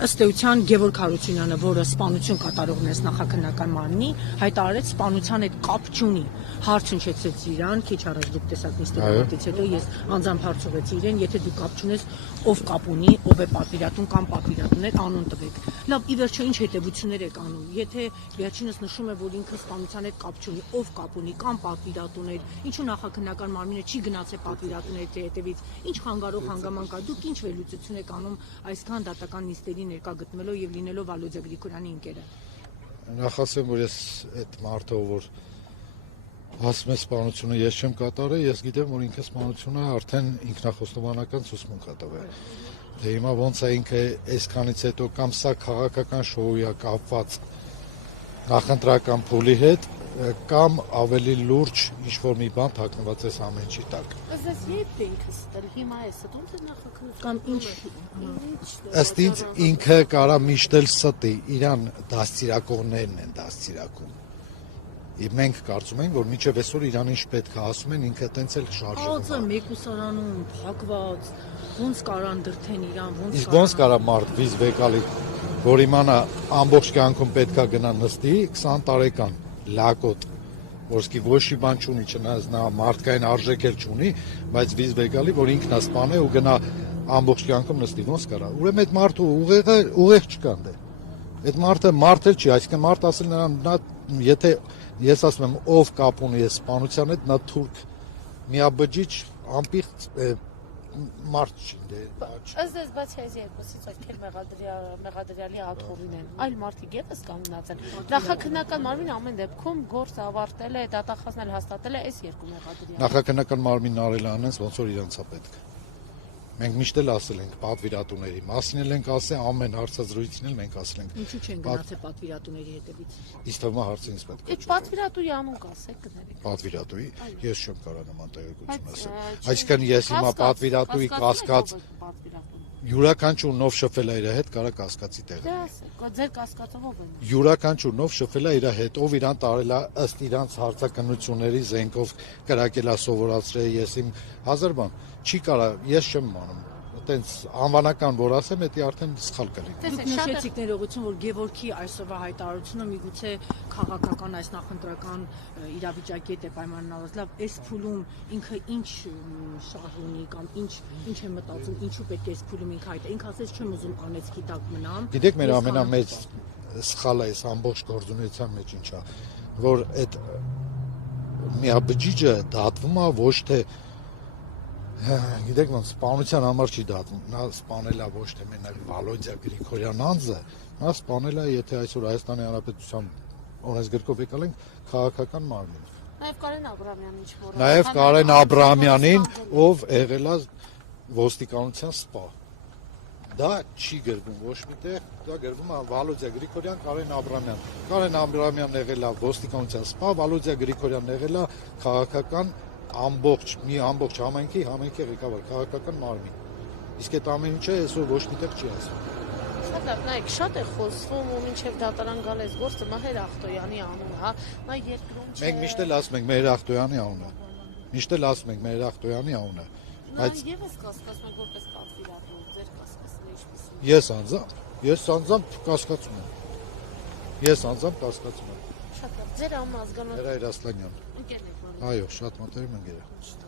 ըստ էության Գևորգ Հարությունյանը, որը սպանություն կատարողն է նախաքննական մարմնի, հայտարարեց սպանության հետ կապ չունի։ Հարց հնչեցրեց իրան, քիչ առաջ դուք տեսաք նստելուց հետո ես անձամբ հարց ուղղեցի իրեն, եթե դու կապ չունես, ով կապ ունի, ով է պատվիրատուն կամ պատվիրատուներ, անուն տվեք։ Լավ, ի վերջո ինչ հետևություններ եք անում, եթե վերջինս նշում է, որ ինքը սպանության հետ կապ չունի, ով կապ ունի կամ պատվիրատուներ, ինչու նախաքննական մարմինը չի գնացել պատվիրատուների հետևից, ինչ խանգարող հանգամանք կա, դուք ինչ վերլուծություն եք անում այսքան դատական նիստերի ներկա գտնվելով եւ լինելով Վալոդիա Գրիգորյանի ընկերը։ Նախ ասեմ, որ ես այդ մարդը, որ ասում է սպանությունը ես չեմ կատարել, ես գիտեմ, որ ինքը սպանությունը արդեն ինքնախոստովանական ցուցմունք է տվել։ Դե հիմա ոնց է ինքը այսքանից հետո կամ սա քաղաքական շոուի է կապված նախընտրական փուլի հետ, կամ ավելի լուրջ ինչ-որ մի բան թաքնված է ամեն ինչի տակ։ Ըստ երբ ինքը ստել հիմա է ստում թե նախաքննություն Կամ ինչ Ըստ ինձ ինքը կարա միշտ էլ ստի, իրան դաստիարակողներն են դաստիարակում։ Եվ մենք կարծում ենք, որ մինչև այսօր իրան ինչ պետք է ասում են, ինքը տենց էլ շարժվում է։ Ածը մեկուսարանում փակված, ոնց կարան դրթեն իրան, Իսկ ոնց կարա մարդ վիզ վեկալի, որ իմանա ամբողջ կյանքում պետքա գնա նստի 20 տարեկան լակոտ, որսկի ոչ մի բան չունի, չնայած նա մարդկային արժեք էլ չունի, բայց վիզ վեկալի, որ ինքն է սպանել ու գնա ամբողջ կյանքում նստի, ոնց կարա։ Ուրեմն այդ մարդու ուղեղ չկան դե։ Այդ մարդը մարդ էլ չի, այսինքն մարդ ասել նրան, նա եթե ես ասում եմ ով կապ ունի այս սպանության հետ, նա թուրք միաբջիջ անպիղծ մարդ չի դե։ Ըստ էս բացի այս երկուսից ովքեր մեղադրյալի աթոռին են, այլ մարդիկ եւս կանգնած են։ Նախաքննական մարմինը ամեն դեպքում գործ ավարտել է, դատախազն էլ հաստատել է այս երկու մեղադրյալը։ Նախաքննական մարմինն արել անենց ոնց որ իրանց է պետք։ Մենք միշտ էլ ասել ենք պատվիրատուների մասին էլ ենք ասել, ամեն հարցազրույցին էլ մենք ասել ենք։ Ինչու չեն գնացել պատվիրատուների հետևից։ Իսկ թվում է հարցը ինձ պետք է։ Այդ պատվիրատուի անուն կասեք կներեք։ Պատվիրատուի ես չեմ կարող նման տեղեկություն ասել։ Այսինքն ես հիմա պատվիրատուի կասկած յուրաքանչյուր նով շփվել է իր հետ, կարա կասկածի տեղ։ Դե ասեք, ձեր կասկածով ով են։ Յուրաքանչյուր նով շփվել է իր հետ, ով իրան տարել է ըստ իրանց հարցակնությունների զենքով կրակել է սովորացրել, ես իմ հազար բան չի կարա, ես չեմ անում։ Այտենց անվանական որ ասեմ, դա արդեն սխալ կլինի։ Դուք նշեցիք ներողություն, որ Գևորգի այսօրվա հայտարարությունը միգուցե քաղաքական այս նախընտրական իրավիճակի հետ է պայմանավորված։ Լավ, այս փուլում ինքը ինչ շահ ունի կամ ինչ է մտածում, ինչու պետք է այս փուլում ինքը հայտ։ Ինքը ասեց չեմ ուզում անեցքի տակ մնամ։ Գիտեք, մեր ամենամեծ սխալը այս ամբողջ գործունեության մեջ ինչ է, որ այդ միաբջիջը դատվում է ոչ թե Գիտեք ոնց սպանության համար չի դատվում, նա սպանել է ոչ թե մենակ Վալոդիա Գրիգորյան անձը, նա սպանել է, եթե այսօր Հայաստանի Հանրապետության օրենսգրքով եկալ ենք, քաղաքական մարմին։ Նաև Կարեն Աբրահամյանին, Նաև Կարեն Աբրահամյանին, ով եղել է ոստիկանության սպա։ Դա չի գրվում ոչ միտեղ, դա գրվում է Վալոդիա Գրիգորյան, Կարեն Աբրահամյան։ Կարեն Աբրահամյանն եղել է ոստիկանության սպա, Վալոդիա Գրիգորյանն եղել է քաղաքական ամբողջ համայնքի ղեկավար քաղաքական մարմին։ Իսկ այդ ամեն ինչը այսօր ոչ միտեղ չի ասվում։ Շատ լավ, նայեք, շատ է խոսվում ու մինչև դատարան գալ այս գործը Մհեր Ախտոյանի անունը, հա, նա երկրում չէ։ Մենք միշտ էլ ասում ենք Մհեր Ախտոյանի անունը։ Միշտ էլ ասում ենք Մհեր Ախտոյանի անունը։ Բայց եւս կասկածում եք որպես պատվիրատու, ձեր կասկածը ինչպես է։ Ես անձամբ կասկածում եմ։ Շատ լավ, ձեր անունը ազգանունը։ Հրայր Ասլանյան։ Ընկերն եք։ Այո, շատ մտերիմ ընկեր է։